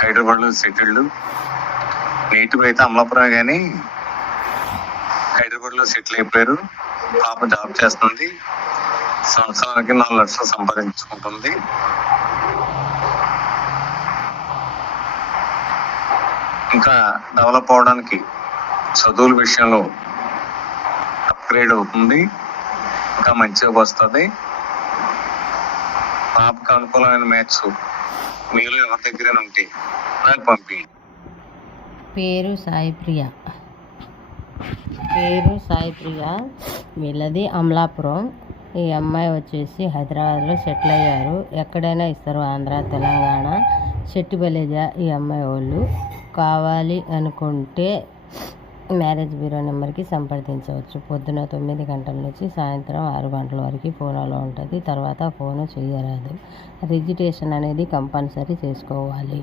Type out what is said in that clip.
హైదరాబాద్లో settled. Native అయితే అమలాపురం కానీ హైదరాబాద్లో సెటిల్ అయిపోయారు. పాప జాబ్ చేస్తుంది. సంవత్సరానికి 4 లక్షలు సంపాదించుకుంటుంది. ఇంకా డెవలప్ అవడానికి చదువుల విషయంలో అప్గ్రేడ్ అవుతుంది. ఇంకా మంచిగా వస్తుంది. పాపకు అనుకూలమైన మ్యాథ్స్ మీరు ఎవరి దగ్గర ఉంటే నాకు పంపించండి. పేరు సాయి ప్రియ. వీళ్ళది అమలాపురం. ఈ అమ్మాయి వచ్చేసి హైదరాబాద్లో సెటిల్ అయ్యారు. ఎక్కడైనా ఇస్తారు, ఆంధ్ర, తెలంగాణ. చెట్టుబలేజా ఈ అమ్మాయి వాళ్ళు. కావాలి అనుకుంటే మ్యారేజ్ బ్యూరో నెంబర్కి సంప్రదించవచ్చు. పొద్దున 9 గంటల నుంచి సాయంత్రం 6 గంటల వరకు ఫోన్ అలా ఉంటుంది. తర్వాత ఫోను చేయరాదు. రిజిస్ట్రేషన్ అనేది కంపల్సరీ చేసుకోవాలి.